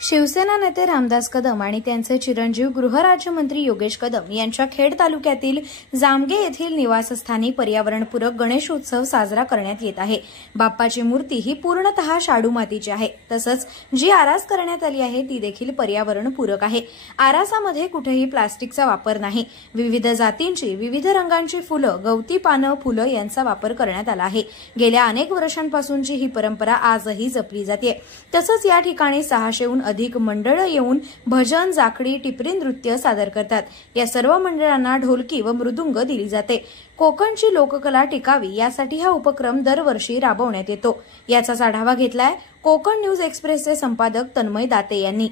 शिवसेना नेते रामदास कदम आणि त्यांचे चिरंजीव गृहराज्यमंत्री योगेश कदम यांच्या खेड तालुक्यातील जामगे येथील निवासस्थानी पर्यावरणपूरक गणेशोत्सव साजरा करण्यात येत आहे। बाप्पाची मूर्ती ही पूर्णतः शाडू मातीची आहे। तसंच जी आरास करण्यात आली आहे ती देखील पर्यावरणपूरक आहे। आरासामध्ये कुठेही प्लास्टिकचा वापर नाही। विविध जातींची विविध रंगांची फुलं, गवती पानं, फुलं यांचा वापर करण्यात आला आहे। गेल्या अनेक वर्षांपासूनची ही परंपरा आजही जपली जाते। तसंच या ठिकाणी 600हून अधिक मंडळ येऊन भजन, जाखडी, टिपरी नृत्य सादर करतात। या सर्व मंडळांना ढोलकी व मृदुंग दिली जाते। कोकणची लोककला टिकावी यासाठी हा उपक्रम दरवर्षी राबवण्यात येतो। याचाच आढावा घेतलाय कोकण न्यूज एक्सप्रेसचे संपादक तन्मय दाते यांनी।